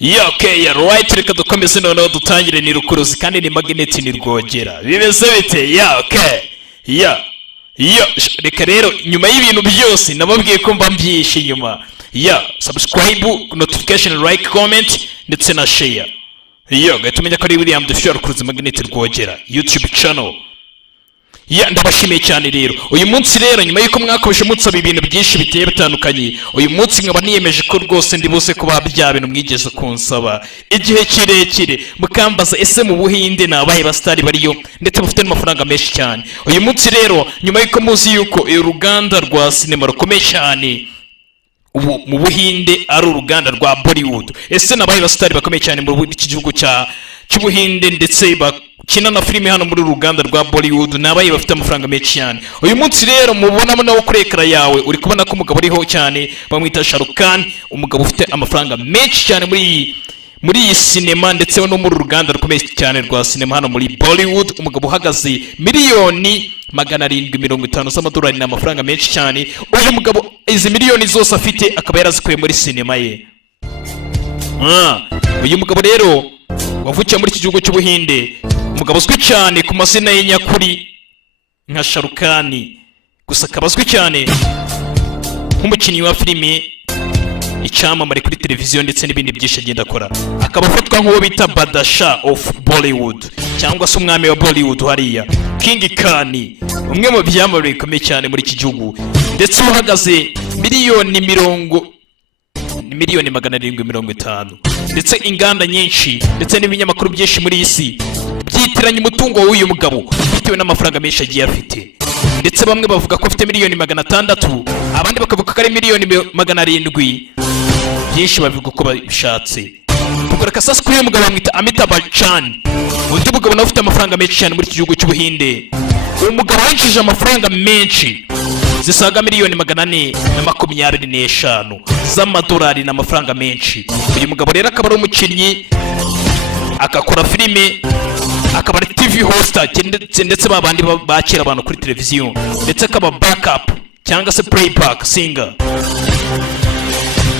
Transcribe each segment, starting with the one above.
Okay, right, reka dukomeze noneho dutangire ni rukuruzi kandi ni magnet ni rwogera. Bimeze bite? Okay. Reka rero nyuma y'ibintu byose nababwiye ko mba mbyishe nyuma. Subscribe, notification, like, comment ndetse na share. Gatumenya ko ari William Dufite rukuruzi magnet rwogera YouTube channel. Ndabashimiye cyane rero. Uyu munsi rero nyuma y'uko mwakomeje mutsaba ibintu byinshi biteye bitandukanye, uyu munsi nkaba niyemeje ko rwose ndibuse kuba bya bintu mwigeze kunsaba igihe kirekire mukambaza ese mu Buhinde nabaye bastari bariyo ndetse bafite n'amafaranga menshi cyane. Uyu munsi rero nyuma y'uko muzi yuko uruganda rwa sinema rukomeye cyane mu Buhinde ari uruganda rwa Bollywood, ese nabaye bastari bakomeye cyane mu gihugu cy'Ubuhinde ndetse bakina na filime hano muri uruganda rwa Bollywood nabaye bafite amafaranga menshi cyane. Uyu munsi rero mubonamo nawo kuri ekara yawe uri kubona ko umugabo uriho cyane bamwita Shah Rukh Khan, umugabo ufite amafaranga menshi cyane muri iyi sinema ndetse no muri uruganda rukomeye cyane rwa sinema hano muri Bollywood. Umugabo uhagaze miliyoni 750 z'amadolari n'amafaranga menshi cyane. Uyu mugabo izi miliyoni zose afite akaba yarazikuye muri sinema ye. Uyu mugabo rero wavukiye muri iki gihugu cy'Ubuhinde, umugabo uzwi cyane ku mazina ye nyakuri nka Shah Rukh Khan, gusa akaba azwi cyane nk'umukinnyi wa filime, icyamamare kuri televiziyo ndetse n'ibindi byinshi agenda akora. Akaba afatwa nk'uwo bita Badshah of Bollywood cyangwa se umwami wa Bollywood hariya, King Khan, umwe mu byamamare bikomeye cyane muri iki gihugu ndetse uhagaze miliyoni 750 ndetse inganda nyinshi ndetse n'ibinyamakuru byinshi muri isi byitiranya umutungo w'uyu mugabo bitewe n'amafaranga menshi agiye afite, ndetse bamwe bavuga ko afite miliyoni 600, abandi bakavuga ko ari miliyoni 700, byinshi bavuga ko babishatse. Kugaraka sasa kuri uyu mugabo bamwita Amitabh Bachchan, undi mugabo nawe ufite amafaranga menshi cyane muri iki gihugu cy'Ubuhinde. Uyu mugabo yinjije amafaranga menshi zisaga miliyoni 425 z'amadolari n'amafaranga menshi. Uyu mugabo rero akaba ari umukinnyi, akakora filime, akaba ari TV hoster ndetse babandi bakira abantu kuri televiziyo, ndetse akaba backup cyangwa se playback singer.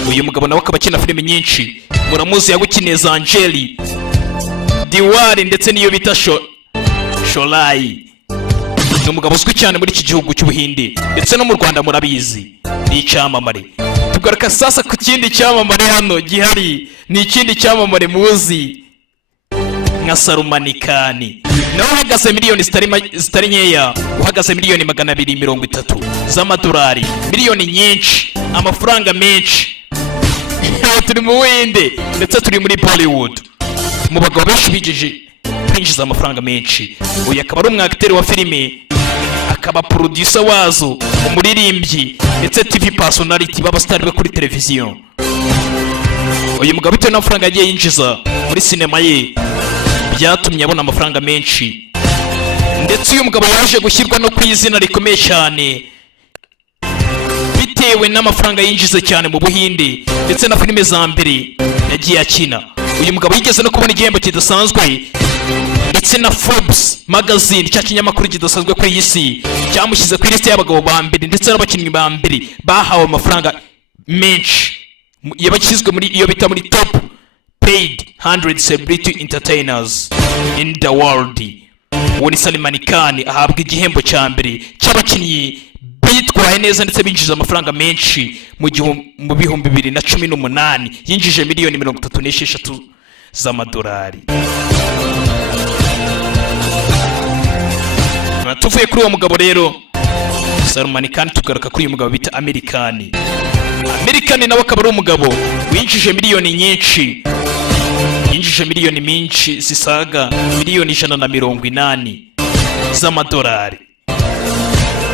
Uyu mugabo nawe akaba akina filime nyinshi, muramuzi yagukiniye za Angeli, Diwali ndetse niyo bita Sholai. Ni umugabo uzwi cyane muri iki gihugu cy'Ubuhinde ndetse no mu Rwanda murabizi ni icyamamare. Tugaruka sasa ku kindi cyamamare hano gihari, ni ikindi cyamamare muzi nka Salman Khan, nawe uhagaze miliyoni zitari nkeya, uhagaze miliyoni 230 z'amadolari, miliyoni nyinshi, amafaranga menshi. Turi mu Buhinde ndetse turi muri Bollywood, mu bagabo benshi binjiza amafaranga menshi. Uyu akaba ari umwakiteri wa filime, akaba producer wazo, umuririmbyi ndetse TV personality b'abastari be kuri televiziyo. Uyu mugabo bitewe n'amafaranga yagiye yinjiza muri sinema ye byatumye abona amafaranga menshi, ndetse uyu mugabo yaje gushyirwa no ku izina rikomeye cyane bitewe n'amafaranga yinjiza cyane mu Buhinde ndetse na filime za mbere yagiye akina. Uyu mugabo yigeze no kubona igihembo kidasanzwe ndetse na Forbes magazine, cya kinyamakuru kidasanzwe kuri iyi si, cyamushyize ku liste y'abagabo ba mbere ndetse n'abakinnyi ba mbere bahawe amafaranga menshi, yabashyizwe muri iyo bita muri top paid 100 celebrity entertainers in the world. Uwo ni Salman Khan, ahabwa igihembo cya mbere cy'abakinnyi bitwaye neza ndetse binjije amafaranga menshi mu bihumbi 2018, yinjije miliyoni 36 z'amadolari. Tuvuye kuri uwo mugabo rero Salman Khan, tugaruka kuri uyu mugabo bita American nawe akaba ari umugabo winjije miliyoni nyinshi, yinjije miliyoni nyinshi zisaga miliyoni 180 z'amadolari.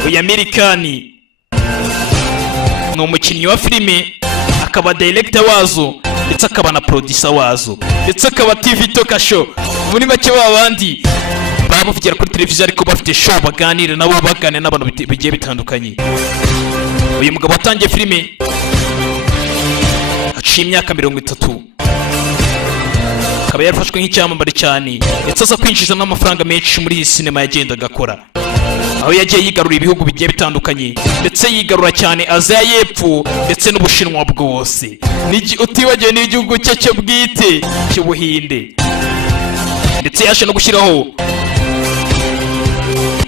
Uyu American ni umukinnyi wa filime, akaba director wazo ndetse akaba na producer wazo ndetse akaba TV talk show. Muri make babandi bavugira kuri televiziyo ariko bafite show baganira nabo, bagane n'abantu bigiye bitandukanye. Uyu mugabo watangiye filime aciye imyaka 30, akaba yarafashwe nk'icyamamare cyane ndetse aza kwinjiza n'amafaranga menshi muri iyi sinema yagendaga akora. aho yagiye yigarura ibihugu bigiye bitandukanye ndetse yigarura cyane Aziya y'Epfo ndetse n'Ubushinwa bwose, utibagiwe n'igihugu cye cyo bwite cy'Ubuhinde. Ndetse yaje no gushyiraho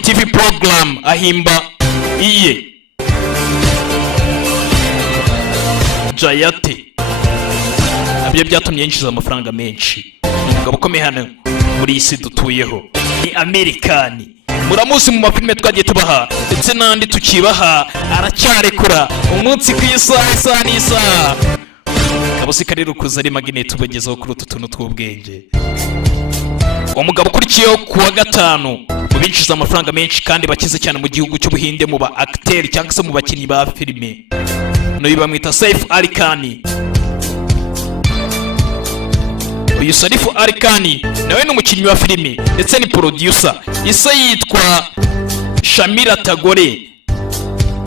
TV program ahimba iye Jayate. Nabyo byatumye yinjiza amafaranga menshi. Umugabo ukomeye hano muri iyi si dutuyeho ni Amerikani. Muramuzi mu mafilime twagiye tubaha ndetse n'andi tukibaha, aracyarekura umunsi ku isaha n'isaha. Kabusi kari rukuza ari magnet ubagezaho kuri utu tuntu tw'ubwenge. Umugabo ukurikiyeho kuwa gatanu mu binjiza amafaranga menshi kandi bakize cyane mu gihugu cy'Ubuhinde mu ba acteurs cyangwa se mu bakinnyi ba filime, n'uyu bamwita Saif Ali Khan. Uyu Saif Ali Khan nawe ni umukinnyi wa filime ndetse ni producer. Isa yitwa Shamira Tagore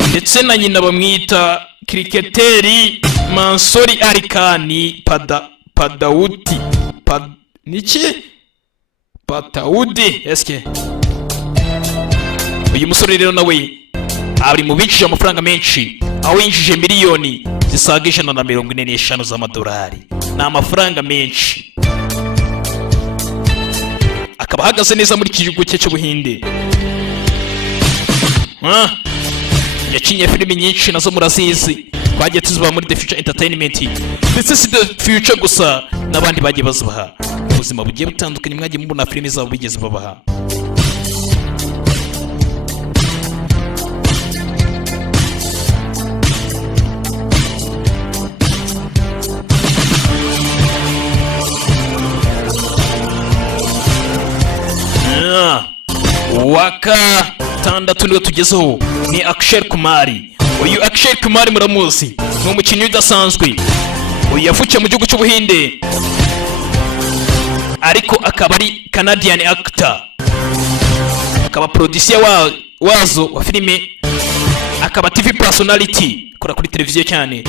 ndetse na nyina bamwita cricketeri Mansori Ali Khan Padauti niki Pataudi eske. Uyu musore rero nawe ari mu binjije amafaranga menshi, aho yinjije miliyoni zisaga 145 z'amadolari. Ni amafaranga menshi, akaba ahagaze neza muri iki gihugu cye cy'Ubuhinde. Yakinye filimi nyinshi nazo murazizi, twagiye tuziba muri The Future Entertainment ndetse si The Future gusa, n'abandi bagiye bazibaha ubuzima bugiye butandukanye, mwagiye mubona filimi zabo bigeze babaha. Waka tandatu niwe tugezeho ni Akshay Kumar. Uyu Akshay Kumar muramuzi, ni umukinnyi udasanzwe. Uyu yavukiye mu gihugu cy'Ubuhinde ariko akaba ari Canadian actor, akaba producer wazo wa filime, akaba TV personality, akora kuri televiziyo cyane,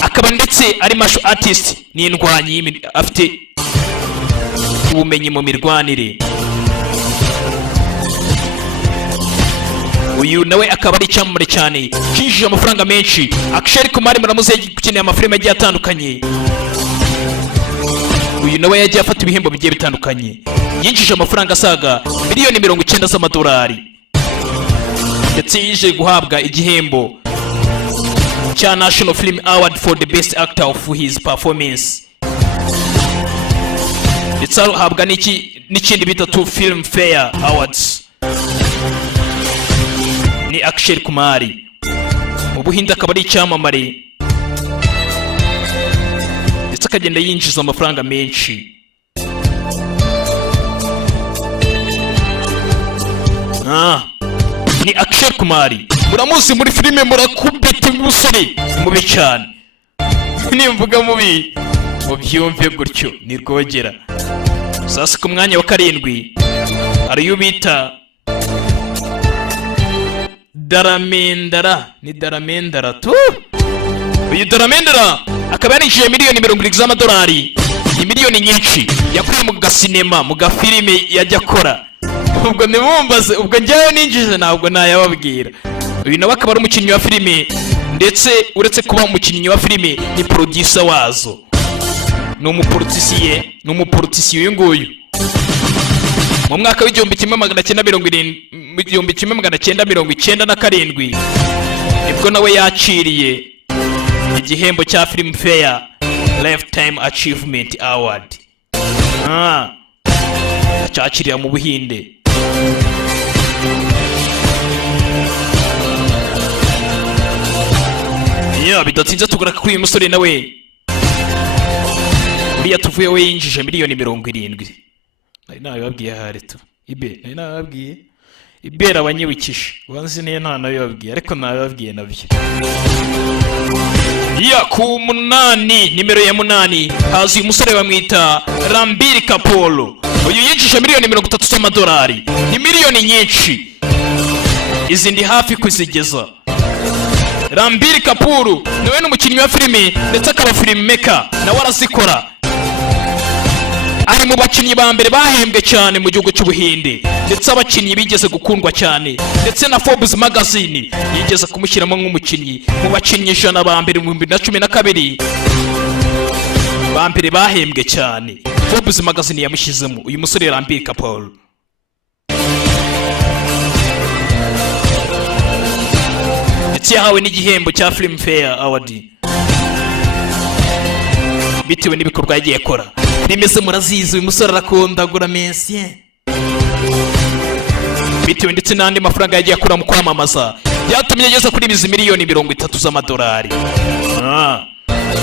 akaba ndetse ari martial artist, ni indwanyi, afite ubumenyi mu mirwanire. Uyu nawe akaba ari icyamamare cyane, kinjije amafaranga menshi. Akshay Kumar muramuzi gukeneye amafilime agiye atandukanye. Uyu nawe yagiye afata ibihembo bigiye bitandukanye, yinjije amafaranga asaga miliyoni 90 z'amadolari, ndetse yije guhabwa igihembo cya National Film Award for the Best Actor of his performance. Ndetse ahabwa n'ikindi bita 2 Film Fare Awards. Ni Akshay Kumar mu Buhinde, akaba ari icyamamare ndetse akagenda yinjiza amafaranga menshi. Ni Akshay Kumar muramuzi muri filime Murakubita umusore mubi cyane. Nimvuga mubi mubyumve gutyo, ni Rwogera. Sasa ku mwanya wa 7 ariyo bita Dharamendra. Ni Dharamendra tu. Uyu Dharamendra akaba yarinjije miliyoni 70 z'amadolari. Ni miliyoni nyinshi yakuye mu gasinema, mu gafilime yajya akora. Ubwo nimumbaze, ubwo njyayo ninjije ntabwo nayababwira. Uyu nawe akaba ari umukinnyi wa filime ndetse uretse kuba umukinnyi wa filime ni producer wazo. Ni umupolitisiye uyu nguyu. Mu mwaka w'1997 nibwo nawe yakiriye igihembo cya Film Fare Lifetime Achievement Award. Cyakiriye mu Buhinde. Bidatinze tugura kuri uyu musore nawe uriya tuvuye we yinjije miliyoni 70. Nari nabibabwiye ahari tu nari nabibabwiye ibera abanyibukisha wanzi niyo nta nabibabwiye, ariko nabibabwiye nabyo. Ku munani, nimero ya 8 hazi uyu musore bamwita Ranbir Kapoor. Uyu yinjije miliyoni 30 z'amadolari. Ni miliyoni nyinshi, izindi hafi kuzigeza. Ranbir Kapoor niwe n'umukinnyi wa filime ndetse akaba filmmaker nawe arazikora. Ari mu bakinnyi ba mbere bahembwe cyane mu gihugu cy'Ubuhinde ndetse abakinnyi bigeze gukundwa cyane, ndetse na Forbes magazine yigeze kumushyiramo nk'umukinnyi mu bakinnyi 100 ba mbere mu 2012 ba mbere bahembwe cyane. Forbes magazine yamushyizemo uyu musore Ranbir Kapoor. Ndetse yahawe n'igihembo cya Filmfare Award bitewe n'ibikorwa yagiye akora. Filime ze murazizi, uyu musore arakondagura Messi bitewe ndetse n'andi mafaranga yagiye akora mu kwamamaza, byatumye ageza kuri bizi miliyoni 30 z'amadolari.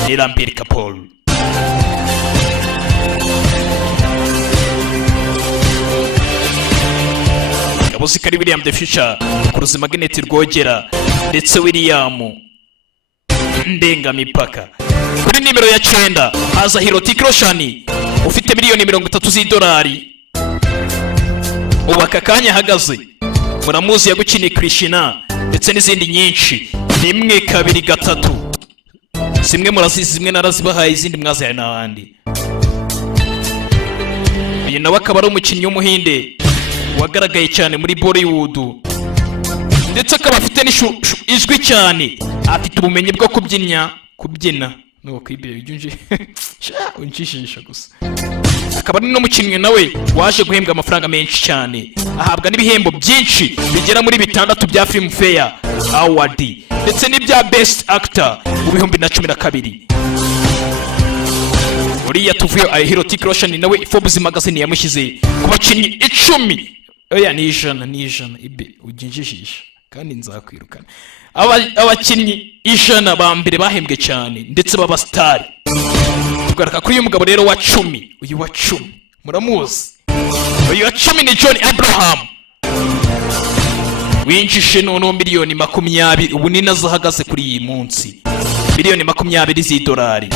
Ni Ranbir Kapoor. Kabuzi kari William the Future, Rukuruzi Magnet Rwogera, ndetse William Ndengamipaka. Kuri nimero ya 9 haza Hrothik Roshan ufite miliyoni 30 z'idolari. Ubu aka kanya ahagaze muramuzi yagukiniye Krishna ndetse n'izindi nyinshi, 1 2 3 zimwe murazizi, zimwe narazibahaye, izindi mwazaye n'abandi. Uyu nawe akaba ari umukinnyi w'umuhinde wagaragaye cyane muri Bollywood, ndetse akaba afite ijwi cyane, afite ubumenyi bwo kubyina no kwibye byunje unchishisha gusa. Akaba ari n'umukinnyi nawe waje guhembwa amafaranga menshi cyane, ahabwa n'ibihembo byinshi bigera muri 6 bya Filmfare Award ndetse n'ibya Best Actor mu 2012. Uriya tuvuye Hrothik Roshan nawe Forbes magazine yamushyize ku bakinnyi 10. Oya ni ijana ibe uginjishisha kandi nzakwirukana. Abakinnyi 100 ba mbere bahembwe cyane ndetse baba star. Tugaruka kuri uyu mugabo rero wa 10. Uyu wa 10 muramuzi. Uyu wa 10 ni John Abraham winjishe noneho miliyoni 20. Ubu ni nazo ahagaze kuri iyi munsi, miliyoni 20 z'idolari.